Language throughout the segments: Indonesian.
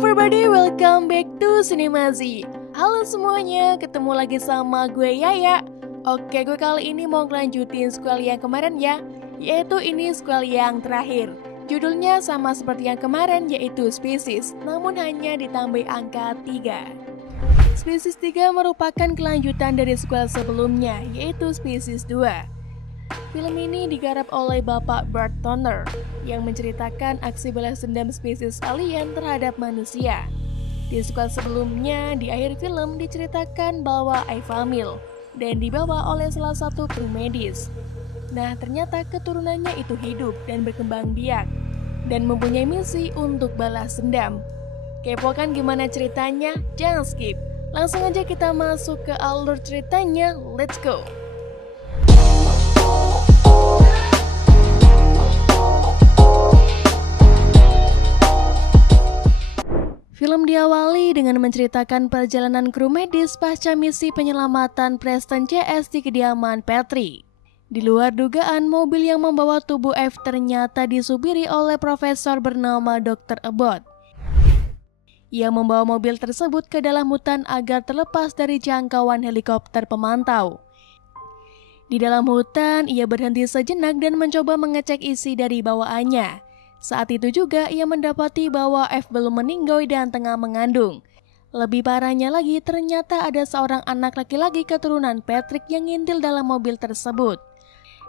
everybody, welcome back to Cinemazi. Halo semuanya, ketemu lagi sama gue Yaya. Oke, gue kali ini mau ngelanjutin squel yang kemarin ya, yaitu ini squel yang terakhir. Judulnya sama seperti yang kemarin, yaitu Species, namun hanya ditambah angka 3. Species 3 merupakan kelanjutan dari squel sebelumnya, yaitu Species 2. Film ini digarap oleh Bapak Burt Turner yang menceritakan aksi balas dendam spesies alien terhadap manusia. Di squel sebelumnya, di akhir film diceritakan bahwa Eva Mill dan dibawa oleh salah satu kru medis. Nah, ternyata keturunannya itu hidup dan berkembang biak dan mempunyai misi untuk balas dendam. Kepo kan gimana ceritanya? Jangan skip. Langsung aja kita masuk ke alur ceritanya. Let's go. Film diawali dengan menceritakan perjalanan kru medis pasca misi penyelamatan Preston CS di kediaman Patrick. Di luar dugaan, mobil yang membawa tubuh F ternyata disupiri oleh profesor bernama Dr. Abbott. Ia membawa mobil tersebut ke dalam hutan agar terlepas dari jangkauan helikopter pemantau. Di dalam hutan, ia berhenti sejenak dan mencoba mengecek isi dari bawaannya. Saat itu juga ia mendapati bahwa F belum meninggoy dan tengah mengandung. Lebih parahnya lagi, ternyata ada seorang anak laki-laki keturunan Patrick yang ngintil dalam mobil tersebut.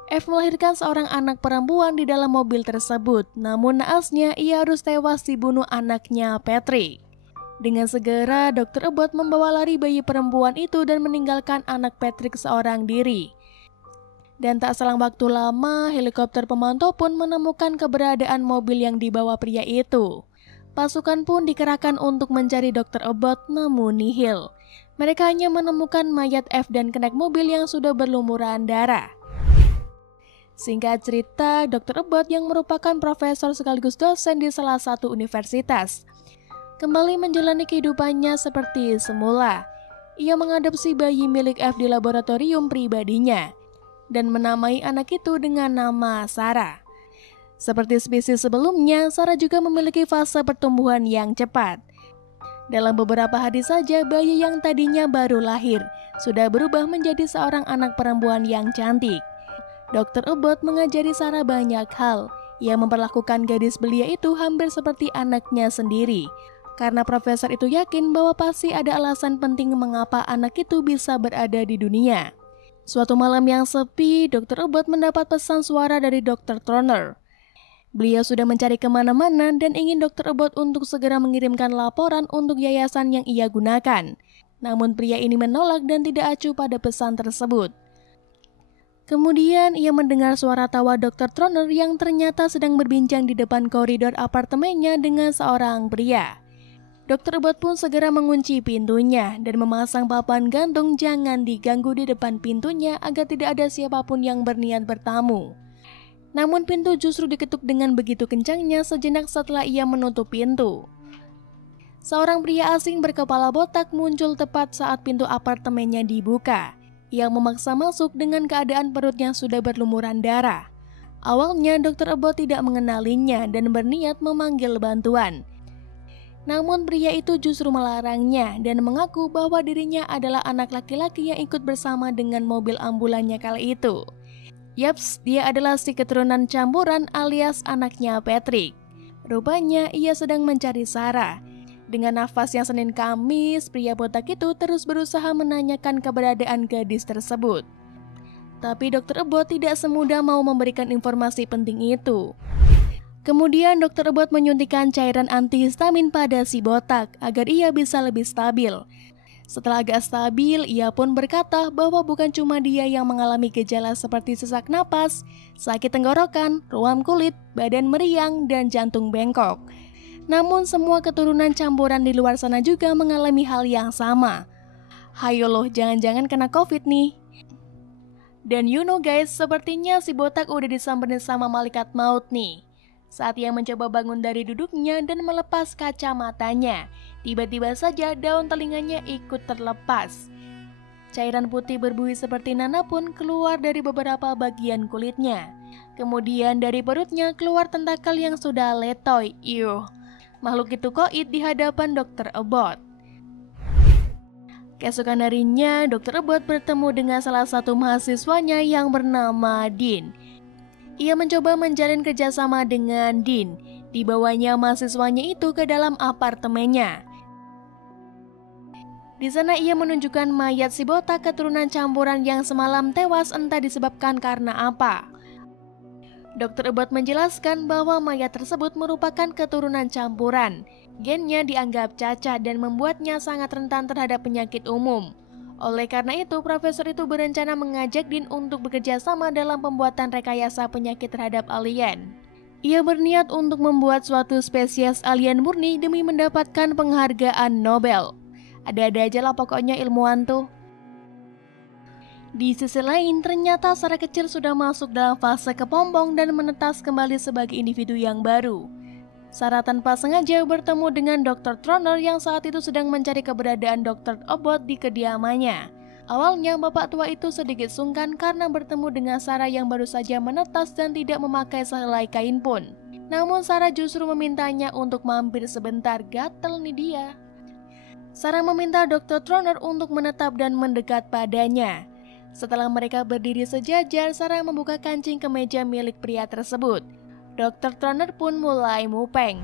F melahirkan seorang anak perempuan di dalam mobil tersebut, namun naasnya ia harus tewas dibunuh anaknya Patrick. Dengan segera, Dr. Abbott membawa lari bayi perempuan itu dan meninggalkan anak Patrick seorang diri. Dan tak selang waktu lama, helikopter pemantau pun menemukan keberadaan mobil yang dibawa pria itu. Pasukan pun dikerahkan untuk mencari Dr. Abbott, namun nihil. Mereka hanya menemukan mayat F dan kenek mobil yang sudah berlumuran darah. Singkat cerita, Dr. Abbott yang merupakan profesor sekaligus dosen di salah satu universitas, kembali menjalani kehidupannya seperti semula. Ia mengadopsi bayi milik F di laboratorium pribadinya dan menamai anak itu dengan nama Sarah. Seperti spesies sebelumnya, Sarah juga memiliki fase pertumbuhan yang cepat. Dalam beberapa hari saja, bayi yang tadinya baru lahir sudah berubah menjadi seorang anak perempuan yang cantik. Dr. Abbott mengajari Sarah banyak hal. Ia memperlakukan gadis belia itu hampir seperti anaknya sendiri, karena profesor itu yakin bahwa pasti ada alasan penting mengapa anak itu bisa berada di dunia. Suatu malam yang sepi, Dr. Abbott mendapat pesan suara dari Dr. Turner. Beliau sudah mencari kemana-mana dan ingin Dr. Abbott untuk segera mengirimkan laporan untuk yayasan yang ia gunakan. Namun pria ini menolak dan tidak acuh pada pesan tersebut. Kemudian ia mendengar suara tawa Dr. Turner yang ternyata sedang berbincang di depan koridor apartemennya dengan seorang pria. Dr. Abbott pun segera mengunci pintunya dan memasang papan gantung jangan diganggu di depan pintunya agar tidak ada siapapun yang berniat bertamu. Namun pintu justru diketuk dengan begitu kencangnya sejenak setelah ia menutup pintu. Seorang pria asing berkepala botak muncul tepat saat pintu apartemennya dibuka. Ia memaksa masuk dengan keadaan perutnya sudah berlumuran darah. Awalnya Dr. Abbott tidak mengenalinya dan berniat memanggil bantuan. Namun pria itu justru melarangnya dan mengaku bahwa dirinya adalah anak laki-laki yang ikut bersama dengan mobil ambulannya kali itu. Yaps, dia adalah si keturunan campuran alias anaknya Patrick. Rupanya ia sedang mencari Sarah. Dengan nafas yang Senin Kamis, pria botak itu terus berusaha menanyakan keberadaan gadis tersebut. Tapi Dr. Abbott tidak semudah mau memberikan informasi penting itu. Kemudian Dr. Abbott menyuntikkan cairan antihistamin pada si botak agar ia bisa lebih stabil. Setelah agak stabil, ia pun berkata bahwa bukan cuma dia yang mengalami gejala seperti sesak napas, sakit tenggorokan, ruam kulit, badan meriang, dan jantung bengkok. Namun semua keturunan campuran di luar sana juga mengalami hal yang sama. Hayo loh, jangan-jangan kena COVID nih. Dan you know guys, sepertinya si botak udah disamperin sama malaikat maut nih. Saat ia mencoba bangun dari duduknya dan melepas kacamatanya, tiba-tiba saja daun telinganya ikut terlepas. Cairan putih berbuih seperti nanah pun keluar dari beberapa bagian kulitnya. Kemudian dari perutnya keluar tentakel yang sudah letoy. Makhluk itu koit di hadapan Dr. Abbott. Keesokan harinya, Dr. Abbott bertemu dengan salah satu mahasiswanya yang bernama Dean. Ia mencoba menjalin kerjasama dengan Dean. Dibawanya mahasiswanya itu ke dalam apartemennya. Di sana ia menunjukkan mayat si botak keturunan campuran yang semalam tewas entah disebabkan karena apa. Dr. Abbott menjelaskan bahwa mayat tersebut merupakan keturunan campuran. Gennya dianggap cacat dan membuatnya sangat rentan terhadap penyakit umum. Oleh karena itu, profesor itu berencana mengajak Dean untuk bekerja sama dalam pembuatan rekayasa penyakit terhadap alien. Ia berniat untuk membuat suatu spesies alien murni demi mendapatkan penghargaan Nobel. Ada-ada aja lah pokoknya ilmuwan tuh. Di sisi lain, ternyata Sarah kecil sudah masuk dalam fase kepompong dan menetas kembali sebagai individu yang baru. Sarah tanpa sengaja bertemu dengan Dr. Troner yang saat itu sedang mencari keberadaan Dr. Abbott di kediamannya. Awalnya bapak tua itu sedikit sungkan karena bertemu dengan Sarah yang baru saja menetas dan tidak memakai sehelai kain pun. Namun Sarah justru memintanya untuk mampir sebentar, gatel nih dia. Sarah meminta Dr. Troner untuk menetap dan mendekat padanya. Setelah mereka berdiri sejajar, Sarah membuka kancing kemeja milik pria tersebut. Dr. Troner pun mulai mupeng.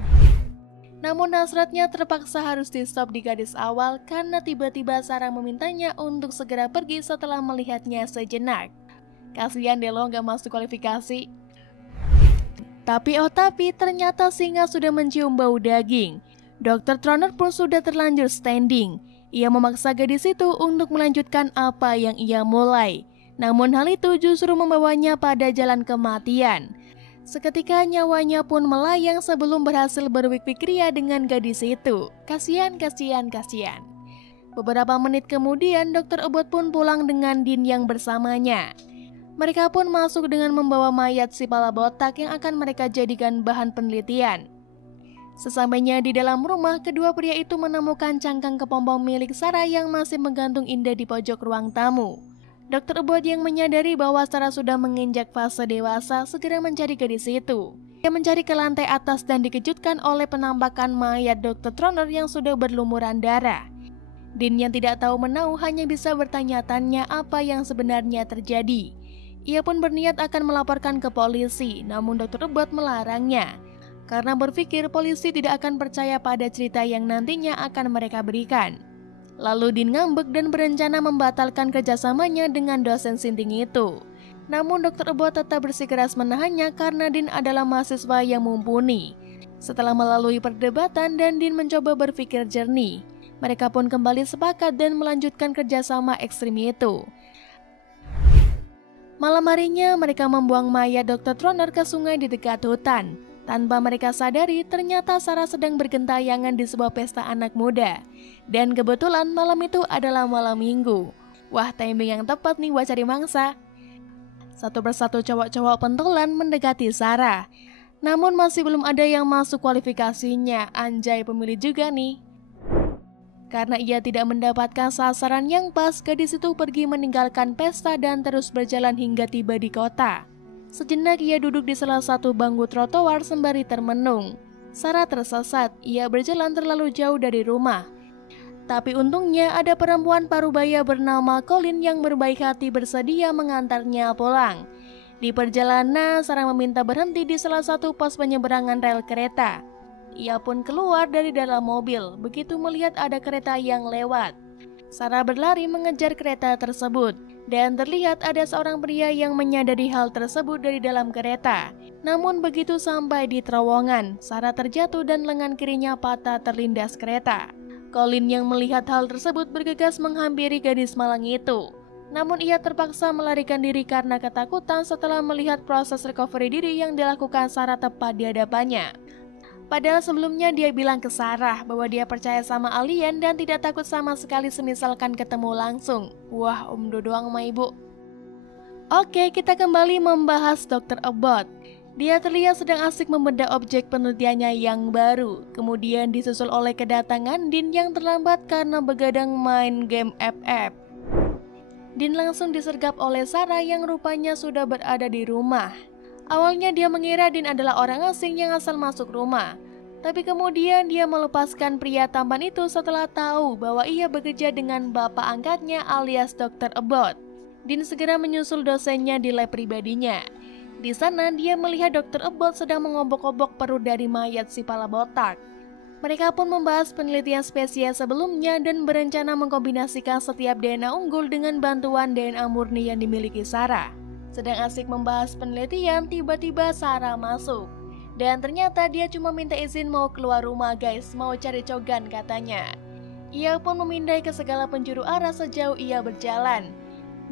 Namun hasratnya terpaksa harus di-stop di gadis awal karena tiba-tiba Sarah memintanya untuk segera pergi setelah melihatnya sejenak. Kasihan deh lo gak masuk kualifikasi. Tapi ternyata singa sudah mencium bau daging. Dr. Troner pun sudah terlanjur standing. Ia memaksa gadis itu untuk melanjutkan apa yang ia mulai. Namun hal itu justru membawanya pada jalan kematian. Seketika nyawanya pun melayang sebelum berhasil berwik-wik ria dengan gadis itu. Kasihan. Beberapa menit kemudian, Dr. Abbott pun pulang dengan Dean yang bersamanya. Mereka pun masuk dengan membawa mayat si pala botak yang akan mereka jadikan bahan penelitian. Sesampainya di dalam rumah, kedua pria itu menemukan cangkang kepompong milik Sarah yang masih menggantung indah di pojok ruang tamu. Dr. Abbott yang menyadari bahwa Sarah sudah menginjak fase dewasa segera mencari gadis itu. Dia mencari ke lantai atas dan dikejutkan oleh penampakan mayat Dr. Troner yang sudah berlumuran darah. Dean yang tidak tahu menau hanya bisa bertanya-tanya apa yang sebenarnya terjadi. Ia pun berniat akan melaporkan ke polisi, namun Dr. Abbott melarangnya. Karena berpikir polisi tidak akan percaya pada cerita yang nantinya akan mereka berikan. Lalu Dean ngambek dan berencana membatalkan kerjasamanya dengan dosen sinting itu. Namun Dr. Abbott tetap bersikeras menahannya karena Dean adalah mahasiswa yang mumpuni. Setelah melalui perdebatan dan Dean mencoba berpikir jernih, mereka pun kembali sepakat dan melanjutkan kerjasama ekstrim itu. Malam harinya mereka membuang mayat Dr. Troner ke sungai di dekat hutan. Tanpa mereka sadari, ternyata Sarah sedang bergentayangan di sebuah pesta anak muda. Dan kebetulan malam itu adalah malam minggu. Wah, timing yang tepat nih buat cari mangsa. Satu persatu cowok-cowok pentolan mendekati Sarah. Namun masih belum ada yang masuk kualifikasinya. Anjay, pemilih juga nih. Karena ia tidak mendapatkan sasaran yang pas, gadis itu pergi meninggalkan pesta dan terus berjalan hingga tiba di kota. Sejenak ia duduk di salah satu bangku trotoar sembari termenung. Sarah tersesat, ia berjalan terlalu jauh dari rumah. Tapi untungnya ada perempuan parubaya bernama Colin yang berbaik hati bersedia mengantarnya pulang. Di perjalanan, Sarah meminta berhenti di salah satu pos penyeberangan rel kereta. Ia pun keluar dari dalam mobil, begitu melihat ada kereta yang lewat. Sarah berlari mengejar kereta tersebut, dan terlihat ada seorang pria yang menyadari hal tersebut dari dalam kereta. Namun begitu sampai di terowongan, Sarah terjatuh dan lengan kirinya patah terlindas kereta. Colin yang melihat hal tersebut bergegas menghampiri gadis malang itu. Namun ia terpaksa melarikan diri karena ketakutan setelah melihat proses recovery diri yang dilakukan Sarah tepat di hadapannya. Padahal sebelumnya dia bilang ke Sarah bahwa dia percaya sama alien dan tidak takut sama sekali semisalkan ketemu langsung. Wah, om doang sama ibu. Oke, kita kembali membahas Dr. Abbott. Dia terlihat sedang asik membedah objek penelitiannya yang baru. Kemudian disusul oleh kedatangan Dean yang terlambat karena begadang main game FF. Dean langsung disergap oleh Sarah yang rupanya sudah berada di rumah. Awalnya dia mengira Dean adalah orang asing yang asal masuk rumah. Tapi kemudian dia melepaskan pria tampan itu setelah tahu bahwa ia bekerja dengan bapak angkatnya alias Dr. Abbott. Dean segera menyusul dosennya di lab pribadinya. Di sana dia melihat Dr. Abbott sedang mengobok-obok perut dari mayat si pala botak. Mereka pun membahas penelitian spesies sebelumnya dan berencana mengkombinasikan setiap DNA unggul dengan bantuan DNA murni yang dimiliki Sarah. Sedang asik membahas penelitian, tiba-tiba Sarah masuk. Dan ternyata dia cuma minta izin mau keluar rumah guys, mau cari cogan katanya. Ia pun memindai ke segala penjuru arah sejauh ia berjalan.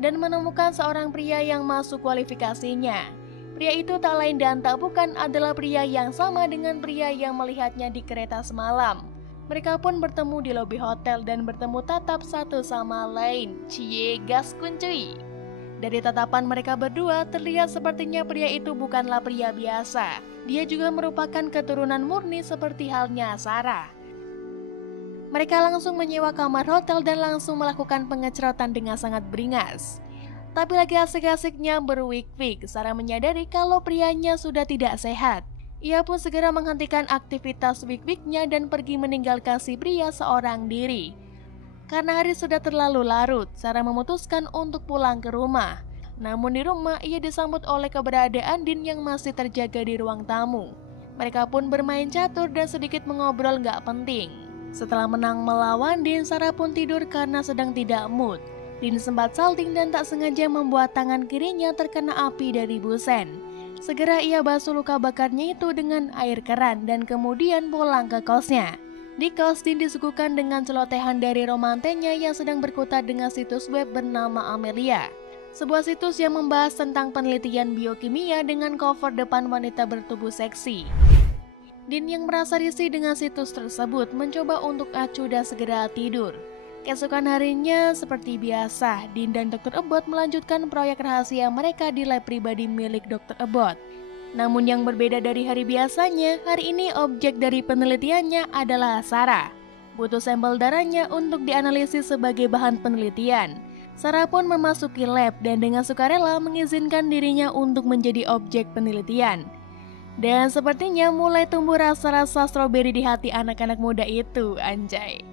Dan menemukan seorang pria yang masuk kualifikasinya. Pria itu tak lain dan tak bukan adalah pria yang sama dengan pria yang melihatnya di kereta semalam. Mereka pun bertemu di lobi hotel dan bertemu tatap satu sama lain. Cie gas kuncuy. Dari tatapan mereka berdua terlihat sepertinya pria itu bukanlah pria biasa. Dia juga merupakan keturunan murni seperti halnya Sarah. Mereka langsung menyewa kamar hotel dan langsung melakukan pengecerotan dengan sangat beringas. Tapi lagi asik-asiknya berwik-wik, Sarah menyadari kalau prianya sudah tidak sehat. Ia pun segera menghentikan aktivitas wik-wiknya dan pergi meninggalkan si pria seorang diri. Karena hari sudah terlalu larut, Sarah memutuskan untuk pulang ke rumah. Namun di rumah ia disambut oleh keberadaan Dean yang masih terjaga di ruang tamu. Mereka pun bermain catur dan sedikit mengobrol gak penting. Setelah menang melawan Dean, Sarah pun tidur karena sedang tidak mood. Dean sempat salting dan tak sengaja membuat tangan kirinya terkena api dari busen. Segera ia basuh luka bakarnya itu dengan air keran dan kemudian pulang ke kosnya. Di kos, Dean disuguhkan dengan celotehan dari romantennya yang sedang berkutat dengan situs web bernama Amelia. Sebuah situs yang membahas tentang penelitian biokimia dengan cover depan wanita bertubuh seksi. Dean yang merasa risih dengan situs tersebut mencoba untuk acuh dan segera tidur. Keesokan harinya, seperti biasa, Dean dan Dr. Abbott melanjutkan proyek rahasia mereka di lab pribadi milik Dr. Abbott. Namun yang berbeda dari hari biasanya, hari ini objek dari penelitiannya adalah Sarah. Butuh sampel darahnya untuk dianalisis sebagai bahan penelitian. Sarah pun memasuki lab dan dengan sukarela mengizinkan dirinya untuk menjadi objek penelitian. Dan sepertinya mulai tumbuh rasa-rasa stroberi di hati anak-anak muda itu, anjay.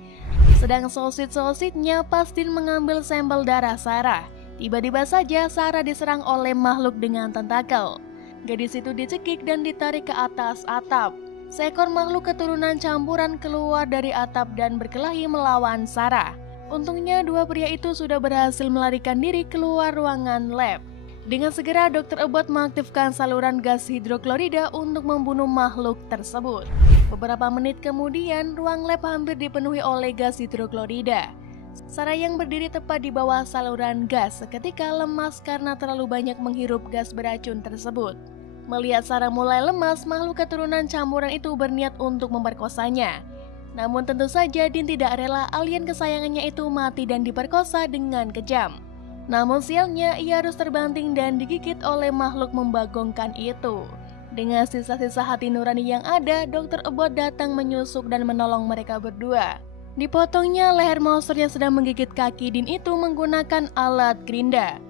Sedang sosit-sositnya pas Dean mengambil sampel darah Sarah. Tiba-tiba saja Sarah diserang oleh makhluk dengan tentakel. Gadis itu dicekik dan ditarik ke atas atap. Seekor makhluk keturunan campuran keluar dari atap dan berkelahi melawan Sarah. Untungnya dua pria itu sudah berhasil melarikan diri keluar ruangan lab. Dengan segera Dr. Abbott mengaktifkan saluran gas hidroklorida untuk membunuh makhluk tersebut. Beberapa menit kemudian, ruang lab hampir dipenuhi oleh gas hidroklorida. Sarah yang berdiri tepat di bawah saluran gas seketika lemas karena terlalu banyak menghirup gas beracun tersebut. Melihat Sarah mulai lemas, makhluk keturunan campuran itu berniat untuk memperkosanya. Namun tentu saja Dean tidak rela alien kesayangannya itu mati dan diperkosa dengan kejam. Namun sialnya, ia harus terbanting dan digigit oleh makhluk membagongkan itu. Dengan sisa-sisa hati nurani yang ada, Dr. Abbott datang menyusup dan menolong mereka berdua. Dipotongnya leher monster yang sedang menggigit kaki Dean itu menggunakan alat gerinda.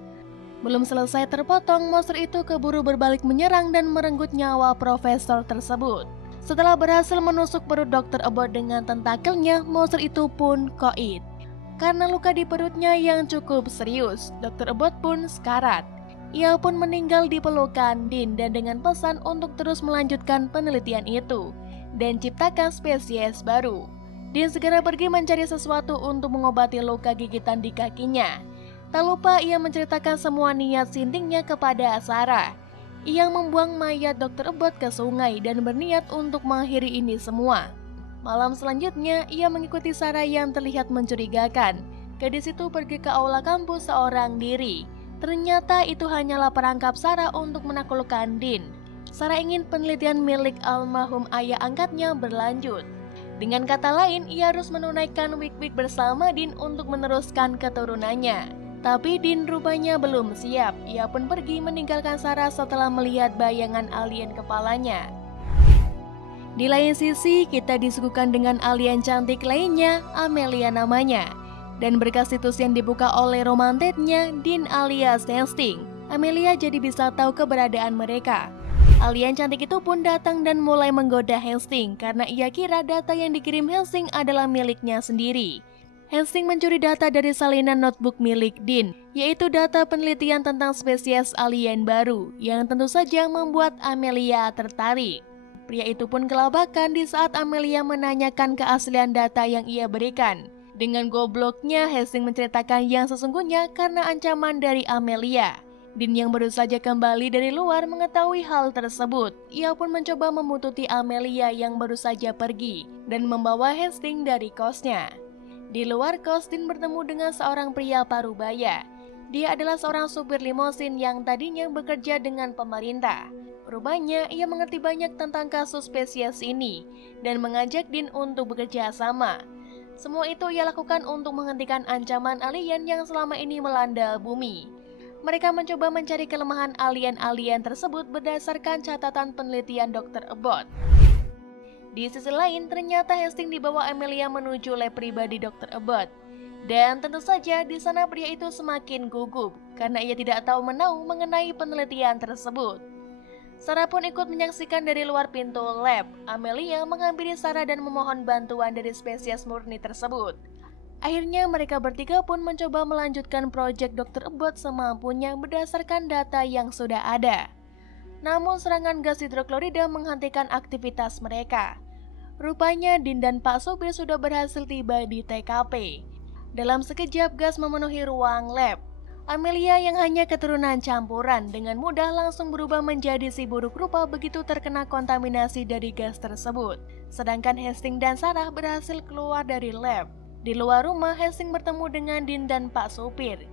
Belum selesai terpotong, monster itu keburu berbalik menyerang dan merenggut nyawa profesor tersebut. Setelah berhasil menusuk perut Dr. Abbott dengan tentakelnya, monster itu pun koit. Karena luka di perutnya yang cukup serius, Dr. Abbott pun sekarat. Ia pun meninggal di pelukan Dean dan dengan pesan untuk terus melanjutkan penelitian itu dan ciptakan spesies baru. Dean segera pergi mencari sesuatu untuk mengobati luka gigitan di kakinya. Tak lupa ia menceritakan semua niat sintingnya kepada Sarah. Ia membuang mayat Dr. Abbott ke sungai dan berniat untuk mengakhiri ini semua. Malam selanjutnya, ia mengikuti Sarah yang terlihat mencurigakan. Gadis itu pergi ke aula kampus seorang diri. Ternyata itu hanyalah perangkap Sarah untuk menaklukkan Dean. Sarah ingin penelitian milik almarhum ayah angkatnya berlanjut. Dengan kata lain, ia harus menunaikan wik-wik bersama Dean untuk meneruskan keturunannya. Tapi Dean rupanya belum siap. Ia pun pergi meninggalkan Sarah setelah melihat bayangan alien kepalanya. Di lain sisi, kita disuguhkan dengan alien cantik lainnya, Amelia namanya. Dan berkat situs yang dibuka oleh romantetnya, Dean alias Nesting, Amelia jadi bisa tahu keberadaan mereka. Alien cantik itu pun datang dan mulai menggoda Hastings karena ia kira data yang dikirim Hastings adalah miliknya sendiri. Hastings mencuri data dari salinan notebook milik Dean, yaitu data penelitian tentang spesies alien baru yang tentu saja membuat Amelia tertarik. Pria itu pun kelabakan di saat Amelia menanyakan keaslian data yang ia berikan. Dengan gobloknya, Hastings menceritakan yang sesungguhnya karena ancaman dari Amelia. Dean yang baru saja kembali dari luar mengetahui hal tersebut. Ia pun mencoba membututi Amelia yang baru saja pergi dan membawa Hastings dari kosnya. Di luar kos, Dean bertemu dengan seorang pria parubaya. Dia adalah seorang supir limosin yang tadinya bekerja dengan pemerintah. Rupanya ia mengerti banyak tentang kasus spesies ini dan mengajak Dean untuk bekerja sama. Semua itu ia lakukan untuk menghentikan ancaman alien yang selama ini melanda bumi. Mereka mencoba mencari kelemahan alien-alien tersebut berdasarkan catatan penelitian Dr. Abbott. Di sisi lain, ternyata Hastings dibawa Amelia menuju lab pribadi Dr. Abbott. Dan tentu saja di sana pria itu semakin gugup karena ia tidak tahu menahu mengenai penelitian tersebut. Sarah pun ikut menyaksikan dari luar pintu lab. Amelia menghampiri Sarah dan memohon bantuan dari spesies murni tersebut. Akhirnya mereka bertiga pun mencoba melanjutkan proyek Dr. Abbott semampunya berdasarkan data yang sudah ada. Namun serangan gas hidroklorida menghentikan aktivitas mereka. Rupanya Dean dan Pak Supir sudah berhasil tiba di TKP. Dalam sekejap gas memenuhi ruang lab. Amelia yang hanya keturunan campuran dengan mudah langsung berubah menjadi si buruk rupa begitu terkena kontaminasi dari gas tersebut. Sedangkan Hastings dan Sarah berhasil keluar dari lab. Di luar rumah, Hastings bertemu dengan Dean dan Pak Supir.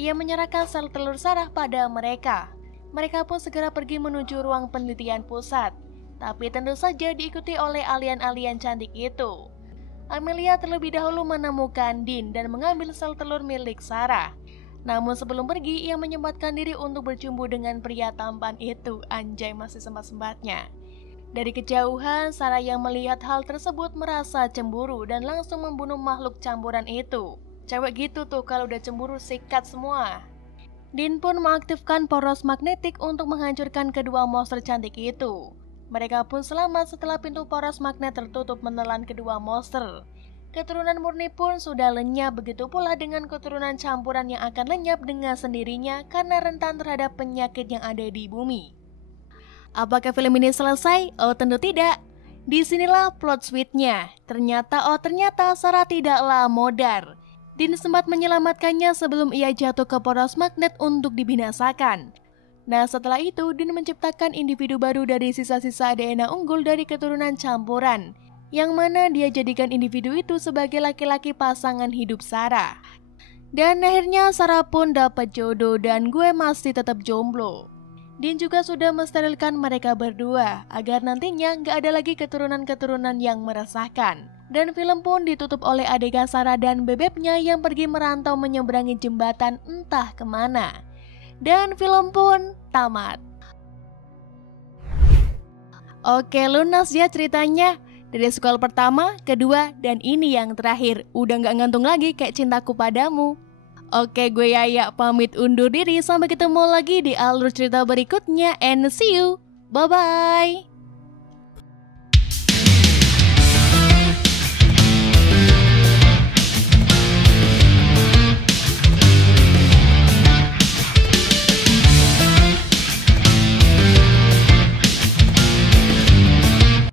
Ia menyerahkan sel telur Sarah pada mereka. Mereka pun segera pergi menuju ruang penelitian pusat. Tapi tentu saja diikuti oleh alien-alien cantik itu. Amelia terlebih dahulu menemukan Dean dan mengambil sel telur milik Sarah. Namun sebelum pergi, ia menyempatkan diri untuk bercumbu dengan pria tampan itu. Anjay, masih sempat-sempatnya. Dari kejauhan, Sarah yang melihat hal tersebut merasa cemburu dan langsung membunuh makhluk campuran itu. Cewek gitu tuh kalau udah cemburu sikat semua. Dean pun mengaktifkan poros magnetik untuk menghancurkan kedua monster cantik itu. Mereka pun selamat setelah pintu poros magnet tertutup menelan kedua monster. Keturunan murni pun sudah lenyap, begitu pula dengan keturunan campuran yang akan lenyap dengan sendirinya karena rentan terhadap penyakit yang ada di bumi. Apakah film ini selesai? Oh tentu tidak. Disinilah plot twist-nya. Ternyata Sarah tidaklah modar. Dean sempat menyelamatkannya sebelum ia jatuh ke poros magnet untuk dibinasakan. Nah setelah itu Dean menciptakan individu baru dari sisa-sisa DNA unggul dari keturunan campuran, yang mana dia jadikan individu itu sebagai laki-laki pasangan hidup Sarah. Dan akhirnya Sarah pun dapat jodoh dan gue masih tetap jomblo. Dean juga sudah mensterilkan mereka berdua agar nantinya gak ada lagi keturunan-keturunan yang meresahkan. Dan film pun ditutup oleh adegan Sarah dan bebeknya yang pergi merantau menyeberangi jembatan entah kemana. Dan film pun tamat. Oke, lunas ya ceritanya. Dari sequel pertama, kedua, dan ini yang terakhir. Udah gak ngantung lagi kayak Cintaku Padamu. Oke, gue Yaya pamit undur diri. Sampai ketemu lagi di alur cerita berikutnya. And see you. Bye-bye.